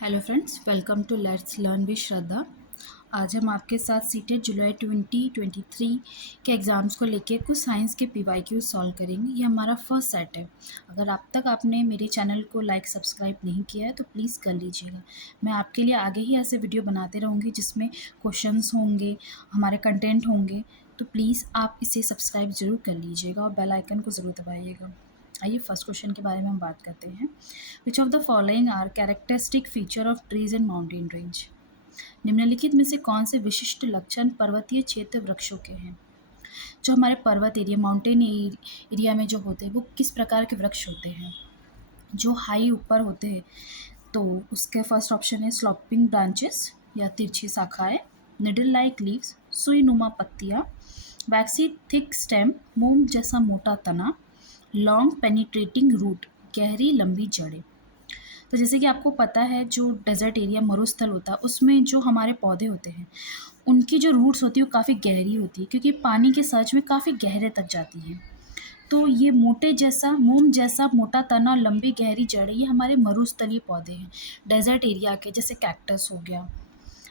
Hello friends, welcome to let's learn with Shraddha. आज हम आपके साथ सीटेट जुलाई 2023 के एग्ज़ाम्स को लेके कुछ साइंस के पीवाईक्यू सॉल्व करेंगे। ये हमारा फर्स्ट सेट है। अगर अब तक आपने मेरे चैनल को लाइक सब्सक्राइब नहीं किया है तो प्लीज़ कर लीजिएगा। मैं आपके लिए आगे ही ऐसे वीडियो बनाते रहूँगी जिसमें क्वेश्चंस होंगे, हमारे कंटेंट होंगे। तो प्लीज़ आप इसे सब्सक्राइब ज़रूर कर लीजिएगा और बेल आइकन को ज़रूर दबाइएगा। आइए फर्स्ट क्वेश्चन के बारे में हम बात करते हैं। Which of the following are characteristic feature of trees in mountain range? निम्नलिखित में से कौन से विशिष्ट लक्षण पर्वतीय क्षेत्र वृक्षों के हैं? जो हमारे पर्वत एरिया माउंटेन एरिया में जो होते हैं वो किस प्रकार के वृक्ष होते हैं? जो हाई ऊपर होते हैं तो उसके फर्स्ट ऑप्शन है स्लोपिंग ब्रांचेस या तिरछी शाखाएं, निडल लाइक लीव्स सुई नुमा पत्तियां, वैक्सी थिक स्टेम मोम जैसा मोटा तना, लॉन्ग पेनिट्रेटिंग रूट गहरी लंबी जड़ें। तो जैसे कि आपको पता है जो डेजर्ट एरिया मरुस्थल होता है उसमें जो हमारे पौधे होते हैं उनकी जो रूट्स होती है वो काफ़ी गहरी होती है क्योंकि पानी के सर्च में काफ़ी गहरे तक जाती है। तो ये मोटे जैसा मोम जैसा मोटा तना लंबी गहरी जड़ें ये हमारे मरुस्थलीय पौधे हैं डेजर्ट एरिया के, जैसे कैक्टस हो गया,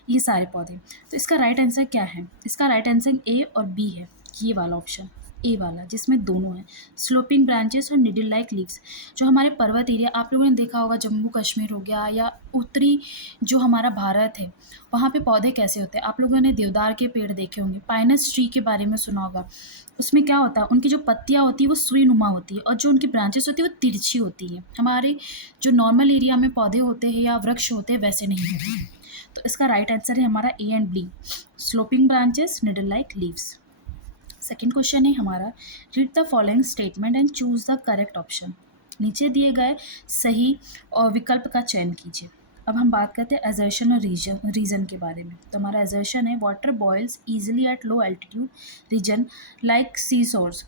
ये सारे पौधे। तो इसका राइट आंसर क्या है? इसका राइट आंसर ए और बी है, ये वाला ऑप्शन ए वाला जिसमें दोनों है, स्लोपिंग ब्रांचेस और निडल लाइक लीव्स। जो हमारे पर्वत एरिया आप लोगों ने देखा होगा, जम्मू कश्मीर हो गया या उत्तरी जो हमारा भारत है वहाँ पे पौधे कैसे होते हैं। आप लोगों ने देवदार के पेड़ देखे होंगे, पाइनस ट्री के बारे में सुना होगा। उसमें क्या होता है, उनकी जो पत्तियाँ होती है वो सुई नुमा होती है और जो उनकी ब्रांचेस होती है वो तिरछी होती है। हमारे जो नॉर्मल एरिया में पौधे होते हैं या वृक्ष होते हैं वैसे नहीं होते हैं। तो इसका राइट आंसर है हमारा A and B, sloping branches needle like leaves. Second question है हमारा, read the following statement and choose the correct option. नीचे दिए गए सही और विकल्प का चयन कीजिए। अब हम बात करते हैं एजर्शन और रीजन के बारे में। तो हमारा एजर्शन है water boils easily at low altitude reason like sea shores.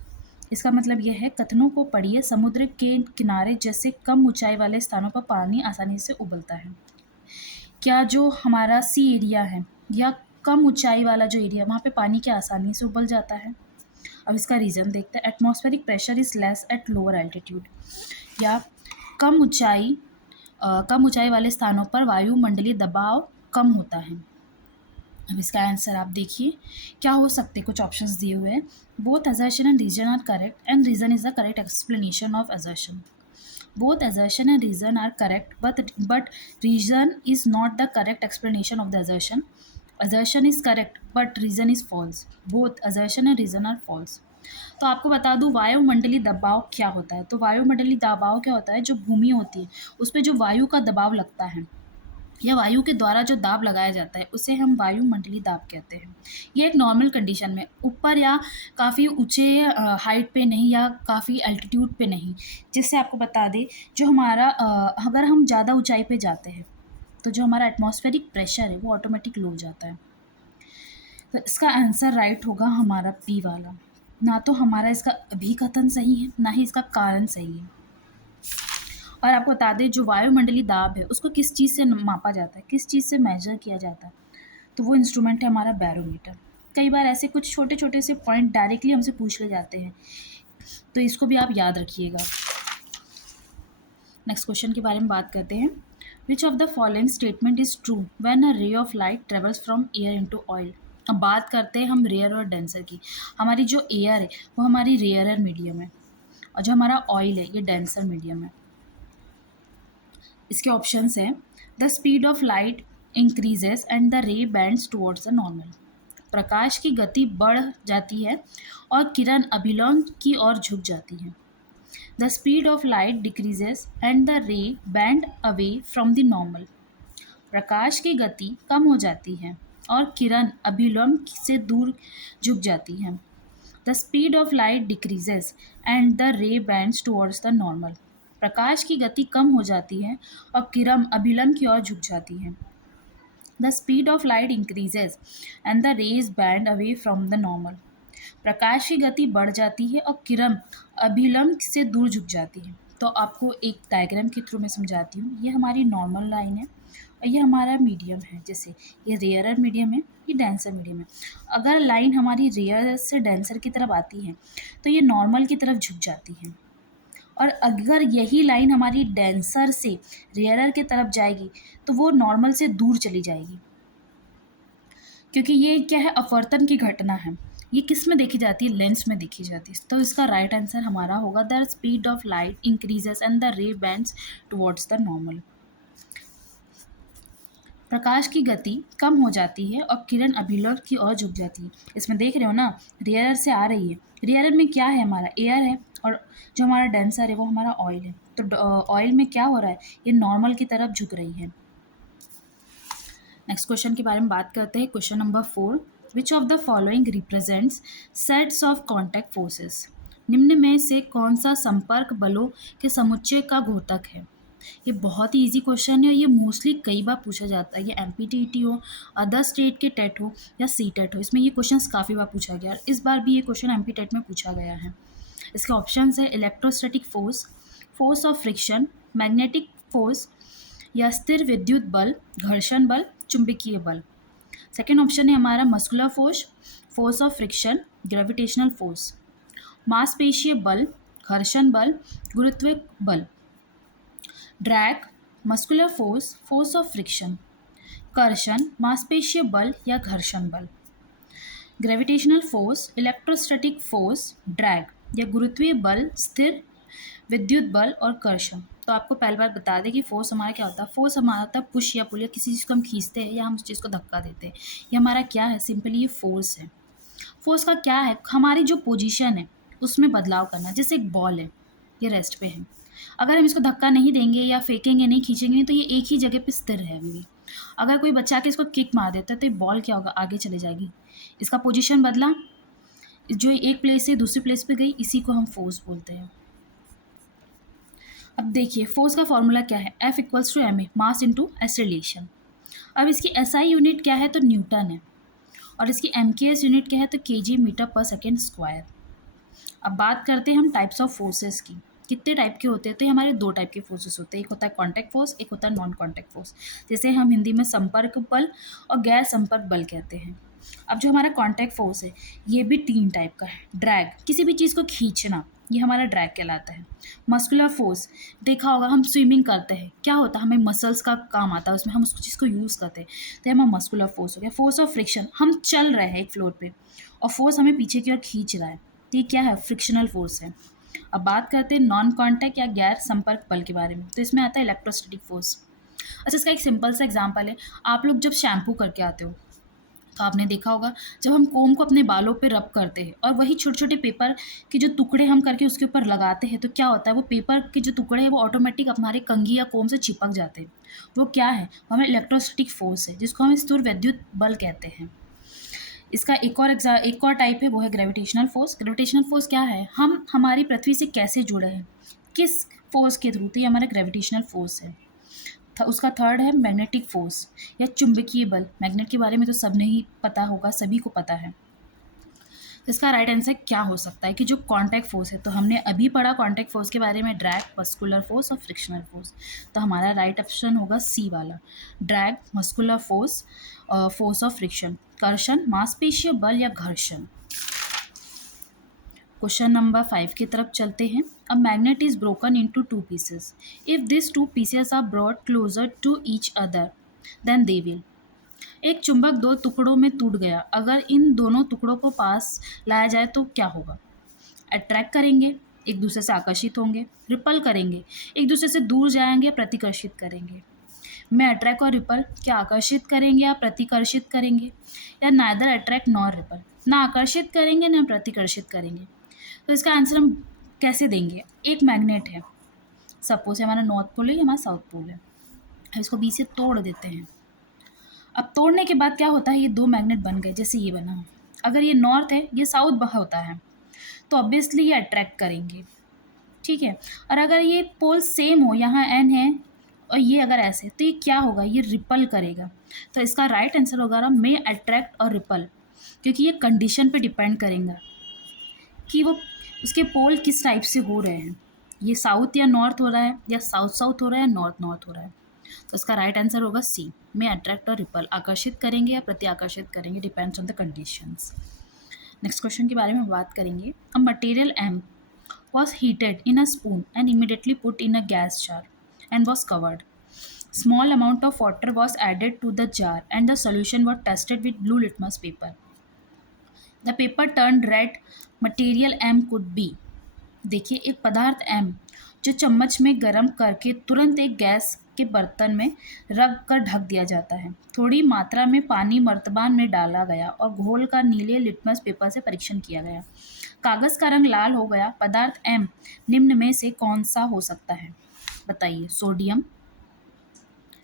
इसका मतलब यह है, कथनों को पढ़िए, समुद्र के किनारे जैसे कम ऊंचाई वाले स्थानों पर पानी आसानी से उबलता है। क्या जो हमारा सी एरिया है या कम ऊंचाई वाला जो एरिया वहाँ पे पानी क्या आसानी से उबल जाता है? अब इसका रीज़न देखते हैं। Atmospheric pressure is less at lower altitude, या कम ऊंचाई वाले स्थानों पर वायुमंडलीय दबाव कम होता है। अब इसका आंसर आप देखिए क्या हो सकते हैं, कुछ ऑप्शंस दिए हुए हैं। Both assertion and reason are correct and reason is the correct explanation of assertion. Both assertion and reason are correct, but reason is not the correct explanation of the assertion. Assertion is correct, but reason is false. Both assertion and reason are false. तो आपको बता दूं वायुमंडलीय दबाव क्या होता है। तो वायुमंडलीय दबाव क्या होता है, जो भूमि होती है उस पर जो वायु का दबाव लगता है या वायु के द्वारा जो दाब लगाया जाता है उसे हम वायुमंडलीय दाब कहते हैं। ये एक नॉर्मल कंडीशन में ऊपर या काफ़ी ऊंचे हाइट पे नहीं या काफ़ी एल्टीट्यूड पे नहीं। जिससे आपको बता दें, जो हमारा अगर हम ज़्यादा ऊंचाई पे जाते हैं तो जो हमारा एटमॉस्फेरिक प्रेशर है वो ऑटोमेटिक लो हो जाता है। तो इसका आंसर राइट होगा हमारा बी वाला। ना तो हमारा इसका अभिकथन सही है ना ही इसका कारण सही है। और आपको बता दें, जो वायुमंडलीय दाब है उसको किस चीज़ से मापा जाता है, किस चीज़ से मेजर किया जाता है? तो वो इंस्ट्रूमेंट है हमारा बैरोमीटर। कई बार ऐसे कुछ छोटे छोटे से पॉइंट डायरेक्टली हमसे पूछ ले जाते हैं, तो इसको भी आप याद रखिएगा। नेक्स्ट क्वेश्चन के बारे में बात करते हैं। Which of the following statement is true when a ray of light travels from air into oil? अब बात करते हैं हम रेयर और डेंसर की। हमारी जो एयर है वो हमारी रेयरर मीडियम है और जो हमारा ऑयल है ये डेंसर मीडियम है। इसके ऑप्शंस हैं, the speed of light increases and the ray bends towards the normal. प्रकाश की गति बढ़ जाती है और किरण अभिलंब की ओर झुक जाती है। The speed of light decreases and the ray bend away from the normal. प्रकाश की गति कम हो जाती है और किरण अभिलंब से दूर झुक जाती है। The speed of light decreases and the ray bends towards the normal. प्रकाश की गति कम हो जाती है और किरण अभिलंब की ओर झुक जाती है। The speed of light increases and the rays bend away from the normal. प्रकाश की गति बढ़ जाती है और किरण अभिलंब से दूर झुक जाती है। तो आपको एक डायग्राम के थ्रू मैं समझाती हूँ। ये हमारी नॉर्मल लाइन है और ये हमारा मीडियम है। जैसे ये रेयरर मीडियम है, ये डेंसर मीडियम है। अगर लाइन हमारी रेयर से डेंसर की तरफ आती है तो ये नॉर्मल की तरफ झुक जाती है और अगर यही लाइन हमारी डेंसर से रेयरर की तरफ जाएगी तो वो नॉर्मल से दूर चली जाएगी, क्योंकि ये क्या है, अपवर्तन की घटना है। ये किस में देखी जाती है? लेंस में देखी जाती है। तो इसका राइट आंसर हमारा होगा the speed of light increases and the ray bends towards the normal. प्रकाश की गति कम हो जाती है और किरण अभिलंब की ओर झुक जाती है। इसमें देख रहे हो ना, रेयरर से आ रही है। रेयरर में क्या है? हमारा एयर है, और जो हमारा डेंसर है वो हमारा ऑयल है। तो ऑयल में क्या हो रहा है? ये नॉर्मल की तरफ झुक रही है। नेक्स्ट क्वेश्चन के बारे में बात करते हैं। Question number 4, which of the following represents sets of contact forces? निम्न में से कौन सा संपर्क बलों के समुच्चय का घोतक है? ये बहुत ही ईजी क्वेश्चन है, ये मोस्टली कई बार पूछा जाता है। ये एमपीटीईटी हो, अदर स्टेट के टेट हो या सी टेट हो, इसमें ये क्वेश्चंस काफ़ी बार पूछा गया है। इस बार भी ये क्वेश्चन एमपी टेट में पूछा गया है। इसके ऑप्शंस है electrostatic force, force of friction, magnetic force या स्थिर विद्युत बल, घर्षण बल, चुंबकीय बल। सेकेंड ऑप्शन है हमारा muscular force, force of friction, gravitational force, मांसपेशीय बल, घर्षण बल, गुरुत्व बल, drag, muscular force, force of friction, कर्षण, मांसपेशीय बल या घर्षण बल, gravitational force, electrostatic force, drag या गुरुत्वीय बल, स्थिर विद्युत बल और कर्षण। तो आपको पहली बार बता दें कि फोर्स हमारा क्या होता है। फोर्स हमारा होता है पुश या पुल, या किसी चीज़ को हम खींचते हैं या हम उस चीज़ को धक्का देते हैं। ये हमारा क्या है? सिंपली ये फोर्स है। फोर्स का क्या है? हमारी जो पोजीशन है उसमें बदलाव करना। जैसे एक बॉल है, ये रेस्ट पे है, अगर हम इसको धक्का नहीं देंगे या फेंकेंगे नहीं, खींचेंगे नहीं, तो ये एक ही जगह पे स्थिर है अभी भी। अगर कोई बच्चा के इसको किक मार देता है तो ये बॉल क्या होगा? आगे चले जाएगी। इसका पोजीशन बदला, जो एक प्लेस से दूसरी प्लेस पे गई, इसी को हम फोर्स बोलते हैं। अब देखिए फोर्स का फॉर्मूला क्या है? F equals to M A, mass into acceleration. अब इसकी एसआई यूनिट क्या है? तो न्यूटन है। और इसकी एमकेएस यूनिट क्या है? तो केजी मीटर पर सेकेंड स्क्वायर। अब बात करते हैं हम टाइप्स ऑफ फोर्सेस की। कितने टाइप के होते हैं? तो ये हमारे दो टाइप के फोर्सेस होते हैं, एक होता है कॉन्टैक्ट फोर्स, एक होता है नॉन कॉन्टैक्ट फोर्स, जैसे हम हिंदी में संपर्क बल और गैर संपर्क बल कहते हैं। अब जो हमारा कॉन्टैक्ट फोर्स है ये भी तीन टाइप का है। ड्रैग, किसी भी चीज़ को खींचना, ये हमारा ड्रैग कहलाता है। मस्कुलर फोर्स, देखा होगा हम स्विमिंग करते हैं, क्या होता है? हमें मसल्स का काम आता है उसमें, हम उस चीज़ को यूज़ करते हैं, तो ये हमारा मस्कुलर फोर्स हो गया। फोर्स ऑफ फ्रिक्शन, हम चल रहे हैं एक फ्लोर पे और फोर्स हमें पीछे की ओर खींच रहा है, तो ये क्या है? फ्रिक्शनल फोर्स है। अब बात करते हैं नॉन कॉन्टैक्ट या गैर संपर्क बल के बारे में, तो इसमें आता है इलेक्ट्रोस्टैटिक फोर्स। अच्छा, इसका एक सिंपल सा एग्जांपल है, आप लोग जब शैम्पू करके आते हो तो आपने देखा होगा जब हम कोम को अपने बालों पे रब करते हैं और वही छोटे छोटे पेपर के जो टुकड़े हम करके उसके ऊपर लगाते हैं, तो क्या होता है? वो पेपर के जो टुकड़े हैं वो ऑटोमेटिक हमारे कंघी या कोम से चिपक जाते हैं। वो क्या है? वो हमें इलेक्ट्रोस्टैटिक फोर्स है, जिसको हम स्थिर विद्युत बल कहते हैं। इसका एक और टाइप है, वो है ग्रेविटेशनल फोर्स। ग्रेविटेशनल फोर्स क्या है? हम हमारी पृथ्वी से कैसे जुड़े हैं, किस फोर्स के थ्रू? तो ये हमारा ग्रेविटेशनल फोर्स है। उसका थर्ड है मैग्नेटिक फोर्स या चुंबकीय बल। मैग्नेट के बारे में तो सबने ही पता होगा, सभी को पता है। तो इसका राइट आंसर क्या हो सकता है? कि जो कॉन्टैक्ट फोर्स है, तो हमने अभी पढ़ा कॉन्टैक्ट फोर्स के बारे में, ड्रैग, मस्कुलर फोर्स और फ्रिक्शनल फोर्स। तो हमारा राइट ऑप्शन होगा सी वाला, drag, muscular force, force of friction, कर्षण, मांसपेशीय बल या घर्षण। क्वेश्चन नंबर 5 की तरफ चलते हैं। A magnet is broken into two pieces. If this two pieces are brought closer to each other then they will. एक चुंबक दो टुकड़ों में टूट गया, अगर इन दोनों टुकड़ों को पास लाया जाए तो क्या होगा? अट्रैक्ट करेंगे, एक दूसरे से आकर्षित होंगे, रिपल करेंगे, एक दूसरे से दूर जाएंगे, प्रतिकर्षित करेंगे। मैं अट्रैक्ट और रिपल, क्या आकर्षित करेंगे या प्रतिकर्षित करेंगे? या नाइदर अट्रैक्ट नॉर रिपल, ना आकर्षित करेंगे ना प्रतिकर्षित करेंगे। तो इसका आंसर हम कैसे देंगे? एक मैग्नेट है, सपोज हमारा नॉर्थ पोल है या हमारा साउथ पोल है, हम इसको बी से तोड़ देते हैं। अब तोड़ने के बाद क्या होता है? ये दो मैग्नेट बन गए, जैसे ये बना। अगर ये नॉर्थ है, ये साउथ होता है, तो ऑब्वियसली ये अट्रैक्ट करेंगे, ठीक है। और अगर ये पोल सेम हो, यहाँ एन है और ये अगर ऐसे, तो ये क्या होगा? ये रिपल करेगा। तो इसका राइट आंसर होगा मे अट्रैक्ट और रिपल, क्योंकि ये कंडीशन पे डिपेंड करेगा कि वो उसके पोल किस टाइप से हो रहे हैं, ये साउथ या नॉर्थ हो रहा है, या साउथ साउथ हो रहा है, नॉर्थ नॉर्थ हो रहा है। तो इसका राइट आंसर होगा सी, में अट्रैक्ट और रिपल, आकर्षित करेंगे या प्रति आकर्षित करेंगे, depends on the conditions. Next question के बारे में बात करेंगे। A material M was heated in a spoon and immediately put in a gas jar and was covered. Small amount of water was added to the jar and the solution was tested with blue litmus paper. The paper turned red. Material M could be, देखिए एक पदार्थ M जो चम्मच में गर्म करके तुरंत एक गैस के बर्तन में रख कर ढक दिया जाता है। थोड़ी मात्रा में पानी मर्तबान में डाला गया और घोल का नीले लिटमस पेपर से परीक्षण किया गया। कागज़ का रंग लाल हो गया। पदार्थ M निम्न में से कौन सा हो सकता है? बताइए। सोडियम,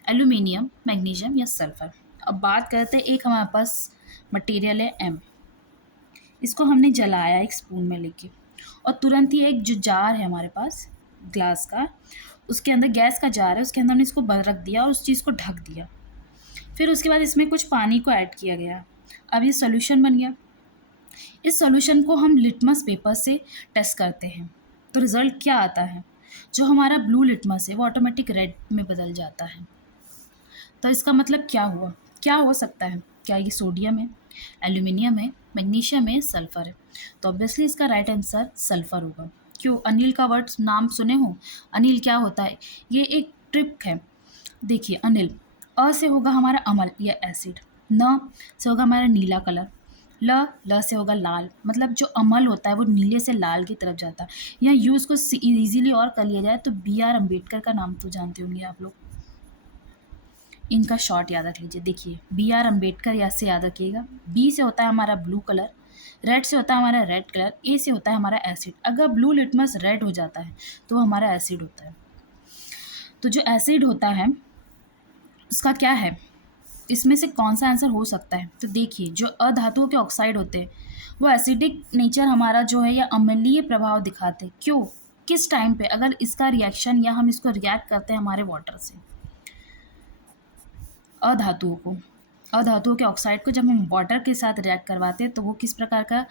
एल्यूमिनियम, मैग्नीशियम या सल्फर। अब बात करते हैं, एक हमारे पास मटेरियल है M, इसको हमने जलाया एक स्पून में लेके और तुरंत ही एक जो जार है हमारे पास ग्लास का, उसके अंदर गैस का जार है, उसके अंदर हमने इसको रख दिया और उस चीज़ को ढक दिया। फिर उसके बाद इसमें कुछ पानी को ऐड किया गया। अब ये सॉल्यूशन बन गया। इस सॉल्यूशन को हम लिटमस पेपर से टेस्ट करते हैं तो रिज़ल्ट क्या आता है? जो हमारा ब्लू लिटमस है वो ऑटोमेटिक रेड में बदल जाता है। तो इसका मतलब क्या हुआ? क्या हो सकता है? क्या ये सोडियम है, एल्यूमिनियम है, मैग्नीशियम है, सल्फर है? तो ऑब्वियसली इसका राइट आंसर सल्फर होगा। क्यों? अनिल का वर्ड नाम सुने हो? अनिल क्या होता है? ये एक ट्रिक है। देखिए अनिल, अ से होगा हमारा अमल या एसिड, न से होगा हमारा नीला कलर, ल से होगा लाल, मतलब जो अमल होता है वो नीले से लाल की तरफ जाता है। यहाँ यूज़ को ईजिली और कर लिया जाए तो B.R. अम्बेडकर का नाम तो जानते होंगे आप लोग, इनका शॉर्ट याद रख लीजिए। देखिए B.R. अम्बेडकर या से याद रखिएगा। बी से होता है हमारा ब्लू कलर, रेड से होता है हमारा रेड कलर, ए से होता है हमारा एसिड। अगर ब्लू लिटमस रेड हो जाता है तो वो हमारा एसिड होता है। तो जो एसिड होता है उसका क्या है, इसमें से कौन सा आंसर हो सकता है? तो देखिए जो अधातुओं के ऑक्साइड होते हैं वो एसिडिक नेचर हमारा जो है या अम्लीय प्रभाव दिखाते हैं। क्यों? किस टाइम पे? अगर इसका रिएक्शन या हम इसको रिएक्ट करते हैं हमारे वाटर से, अधातुओं के ऑक्साइड को जब हम वाटर के साथ रिएक्ट करवाते हैं तो वो किस प्रकार का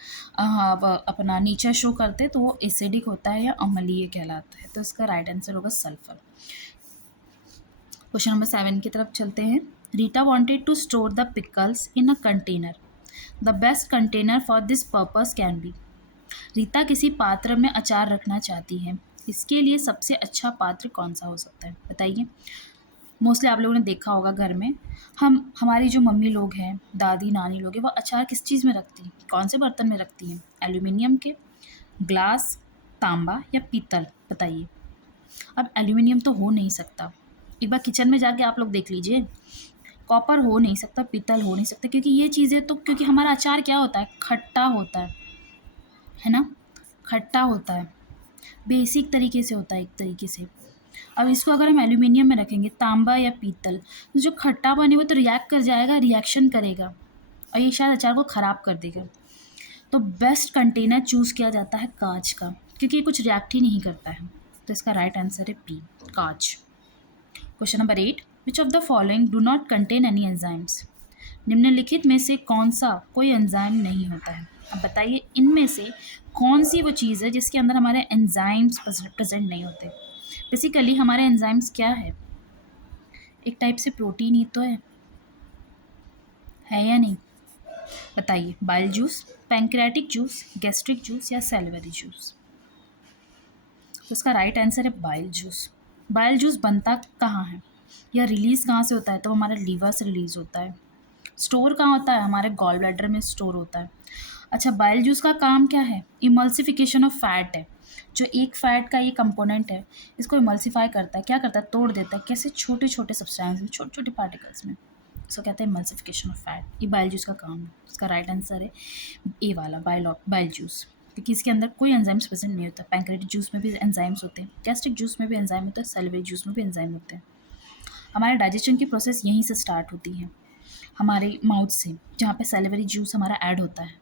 अपना नेचर शो करते हैं? तो वो एसिडिक होता है या अम्लीय कहलाता है। तो इसका राइट आंसर होगा सल्फर। क्वेश्चन नंबर 7 की तरफ चलते हैं। Rita wanted to store the pickles in a container. The best container for this purpose can be. Rita किसी पात्र में अचार रखना चाहती है, इसके लिए सबसे अच्छा पात्र कौन सा हो सकता है? बताइए। मोस्टली आप लोगों ने देखा होगा घर में हमारी जो मम्मी लोग हैं, दादी नानी लोग हैं, वो अचार किस चीज़ में रखती हैं? कौन से बर्तन में रखती हैं? एल्यूमिनियम के, ग्लास, तांबा या पीतल? बताइए। अब एल्यूमिनियम तो हो नहीं सकता, एक बार किचन में जाके आप लोग देख लीजिए। कॉपर हो नहीं सकता, पीतल हो नहीं सकता, क्योंकि ये चीज़ें तो, क्योंकि हमारा अचार क्या होता है? खट्टा होता है ना? खट्टा होता है, बेसिक तरीके से होता है एक तरीके से। अब इसको अगर हम एल्यूमिनियम में रखेंगे, तांबा या पीतल, तो जो खट्टा बने वो तो रिएक्ट कर जाएगा, रिएक्शन करेगा और ये शायद अचार को ख़राब कर देगा। तो बेस्ट कंटेनर चूज़ किया जाता है कांच का, क्योंकि ये कुछ रिएक्ट ही नहीं करता है। तो इसका राइट आंसर है पी, कांच। Question number 8, which of the following do not contain any enzymes? निम्नलिखित में से कौन सा कोई एंजाइम नहीं होता है? अब बताइए इनमें से कौन सी वो चीज़ है जिसके अंदर हमारे एंजाइम्स प्रेजेंट नहीं होते? बेसिकली हमारे एंजाइम्स क्या है? एक टाइप से प्रोटीन ही तो है या नहीं? बताइए। Bile juice, pancreatic juice, gastric juice या सैलिवरी जूस? तो इसका राइट आंसर है बाइल जूस। बाइल जूस बनता कहाँ है या रिलीज़ कहाँ से होता है? तो हमारे लीवर से रिलीज़ होता है। स्टोर कहाँ होता है? हमारे गॉल ब्लैडर में स्टोर होता है। अच्छा, बाइल जूस का काम क्या है? इमल्सिफिकेशन ऑफ फैट है। जो एक फैट का ये कंपोनेंट है, इसको इमल्सिफाई करता है। क्या करता है? तोड़ देता है। कैसे? छोटे छोटे सब्सटेंस में, छोटे छोटे पार्टिकल्स में। इसको कहते हैं इमल्सिफिकेशन ऑफ फैट। ये बाइल जूस का काम है। इसका राइट आंसर है ए वाला, बाइल जूस, क्योंकि इसके अंदर कोई एंजाइम्स प्रेजेंट नहीं होता। पैंक्रेटिक जूस में भी एंजाइम्स होते हैं, गैस्ट्रिक जूस में भी एंजाइम होता है, सैलिवरी जूस में भी एंजाइम होते हैं। हमारे डाइजेशन की प्रोसेस यहीं से स्टार्ट होती है, हमारे माउथ से, जहाँ पे सैलिवरी जूस हमारा ऐड होता है।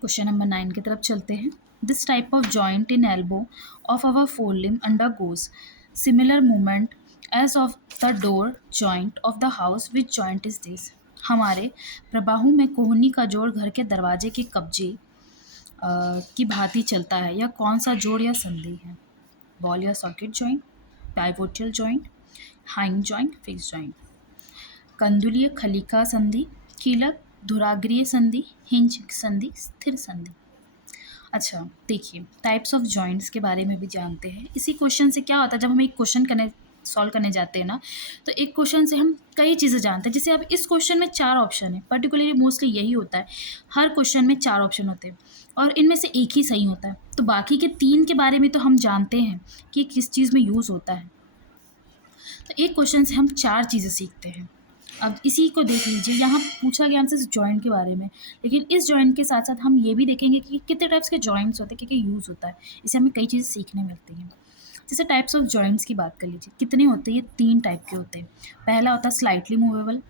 क्वेश्चन नंबर 9 की तरफ चलते हैं। This type of joint in elbow of our forelimb undergoes similar movement as of the door joint of the house, which joint is this? हमारे प्रबाहु में कोहनी का जोड़ घर के दरवाजे के कब्जे की भांति चलता है। यह कौन सा जोड़ या संधि है? बॉल या socket joint, pivotal joint, hinge joint, fix joint? कंदुलीय खलिका संधि, कीलक धुराग्रीय संधि, हिंज संधि, स्थिर संधि? अच्छा, देखिए टाइप्स ऑफ जॉइंट्स के बारे में भी जानते हैं। इसी क्वेश्चन से क्या होता है, जब हम एक क्वेश्चन करने सॉल्व करने जाते हैं ना, तो एक क्वेश्चन से हम कई चीज़ें जानते हैं। जैसे अब इस क्वेश्चन में 4 ऑप्शन है, पर्टिकुलरली मोस्टली यही होता है। हर क्वेश्चन में 4 ऑप्शन होते हैं और इनमें से एक ही सही होता है। तो बाकी के 3 के बारे में तो हम जानते हैं कि किस चीज़ में यूज़ होता है। तो एक क्वेश्चन से हम 4 चीज़ें सीखते हैं। अब इसी को देख लीजिए, यहाँ पूछा गया हमसे जॉइंट के बारे में, लेकिन इस जॉइंट के साथ साथ हम ये भी देखेंगे कि कितने टाइप्स के जॉइंट्स होते हैं, क्या-क्या यूज़ होता है। इससे हमें कई चीज़ें सीखने मिलती हैं। जैसे टाइप्स ऑफ जॉइंट्स की बात कर लीजिए, कितने होते हैं? ये 3 टाइप के होते हैं। पहला होता है स्लाइटली मूवेबल,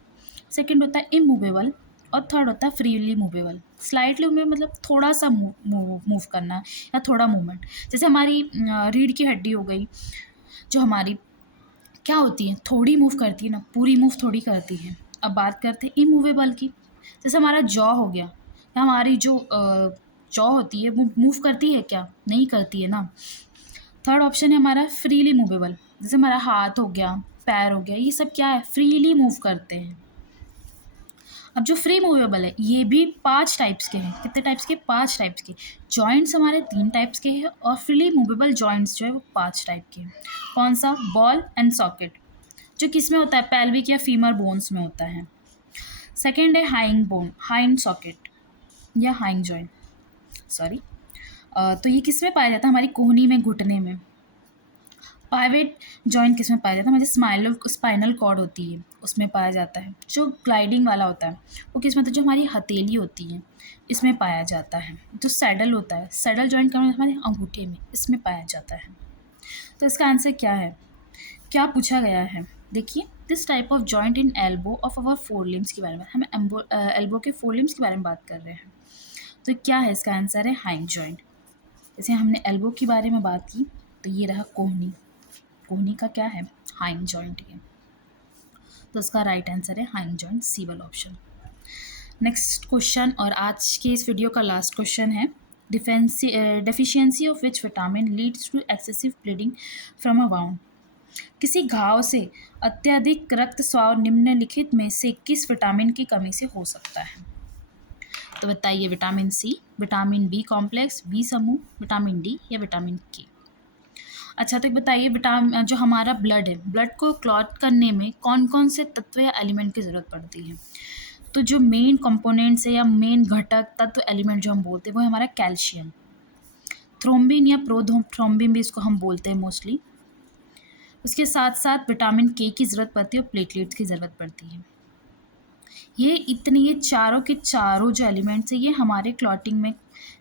सेकंड होता है इमूवेबल और थर्ड होता है फ्रीली मूवेबल। स्लाइटली मूवेबल मतलब थोड़ा-सा मूव करना या थोड़ा मूवमेंट। जैसे हमारी रीढ़ की हड्डी हो गई, जो हमारी क्या होती है, थोड़ी मूव करती है ना, पूरी मूव थोड़ी करती है। अब बात करते हैं इमूवेबल की, जैसे हमारा जॉ हो गया, या हमारी जो जॉ होती है वो मूव करती है क्या? नहीं करती है ना। थर्ड ऑप्शन है हमारा फ्रीली मूवेबल, जैसे हमारा हाथ हो गया, पैर हो गया, ये सब क्या है? फ्रीली मूव करते हैं। अब जो फ्री मूवेबल है ये भी 5 टाइप्स के हैं। कितने टाइप्स के? 5 टाइप्स के। जॉइंट्स हमारे 3 टाइप्स के हैं और फ्रीली मूवेबल जॉइंट्स जो है वो 5 टाइप के हैं। कौन सा? बॉल एंड सॉकेट, जो किस में होता है? पेल्विक या फीमर बोन्स में होता है। सेकेंड है हाइंड बोन, हाइंड सॉकेट या हाइंड जॉइंट, सॉरी। तो ये किस में पाया जाता है? हमारी कोहनी में, घुटने में। पाइवेट जॉइंट किस में पाया जाता है? हमारी स्पाइनल कॉर्ड होती है उसमें पाया जाता है। जो ग्लाइडिंग वाला होता है वो किस में होता है? जो हमारी हथेली होती है इसमें पाया जाता है। जो सैडल होता है, सैडल जॉइंट का मतलब हमारे अंगूठे में, इसमें पाया जाता है। तो इसका आंसर क्या है? क्या पूछा गया है? देखिए, this type of joint in elbow of our four limbs के बारे में, हम एल्बो के फोर लिम्स के बारे में बात कर रहे हैं। तो क्या है इसका आंसर? है हाइंड जॉइंट। जैसे हमने एल्बो के बारे में बात की, तो ये रहा कोहनी, कोहनी का क्या है? हाइंड जॉइंट है। तो इसका राइट आंसर है हाइंड जॉइंट, सी वाला ऑप्शन। नेक्स्ट क्वेश्चन और आज के इस वीडियो का लास्ट क्वेश्चन है, deficiency of which vitamin leads to excessive bleeding from a wound. किसी घाव से अत्यधिक रक्तस्राव निम्नलिखित में से किस विटामिन की कमी से हो सकता है? तो बताइए, vitamin C, vitamin B complex, B समूह, विटामिन डी या विटामिन के। अच्छा, तो बताइए, जो हमारा ब्लड है, ब्लड को क्लॉट करने में कौन कौन से तत्व या एलिमेंट की ज़रूरत पड़ती है? तो जो मेन कंपोनेंट्स है या मेन घटक तत्व एलिमेंट जो हम बोलते हैं वो है हमारा कैल्शियम, थ्रोम्बिन या प्रोथ्रोम्बिन भी इसको हम बोलते हैं मोस्टली। उसके साथ साथ विटामिन के की ज़रूरत पड़ती है और प्लेटलेट्स की ज़रूरत पड़ती है। ये चारों के चारों जो एलिमेंट्स हैं ये हमारे क्लॉटिंग में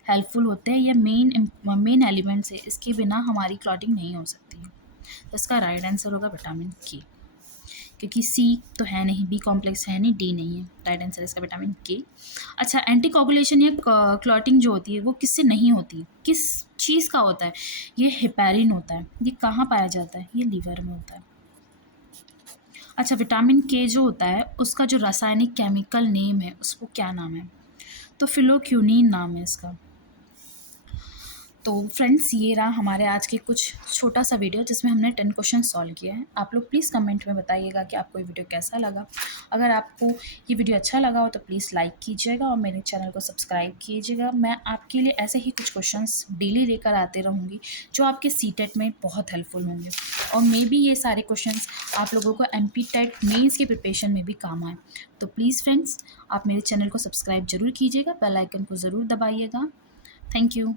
हेल्पफुल होते हैं। ये मेन एलिमेंट्स है, इसके बिना हमारी क्लॉटिंग नहीं हो सकती है। तो इसका राइट आंसर होगा विटामिन के, क्योंकि सी तो है नहीं, बी कॉम्प्लेक्स है नहीं, डी नहीं है। राइट आंसर इसका विटामिन के। अच्छा, एंटीकोगुलेशन या क्लॉटिंग जो होती है वो किससे नहीं होती? किस चीज़ का होता है? ये हेपेरिन होता है। ये कहाँ पाया जाता है? ये लीवर में होता है। अच्छा, विटामिन के जो होता है उसका जो रासायनिक केमिकल नेम है उसको क्या नाम है? तो फिलोक्यूनिन नाम है इसका। तो फ्रेंड्स, ये रहा हमारे आज के कुछ छोटा सा वीडियो जिसमें हमने 10 क्वेश्चन सॉल्व किए हैं। आप लोग प्लीज़ कमेंट में बताइएगा कि आपको ये वीडियो कैसा लगा। अगर आपको ये वीडियो अच्छा लगा हो तो प्लीज़ लाइक कीजिएगा और मेरे चैनल को सब्सक्राइब कीजिएगा। मैं आपके लिए ऐसे ही कुछ क्वेश्चंस डेली लेकर आते रहूँगी जो आपके सीटेट में बहुत हेल्पफुल होंगे, और मे बी ये सारे क्वेश्चंस आप लोगों को एमपी टेट मेंस के प्रिपरेशन में भी काम आए। तो प्लीज़ फ्रेंड्स, आप मेरे चैनल को सब्सक्राइब ज़रूर कीजिएगा, बेल आइकन को ज़रूर दबाइएगा। Thank you.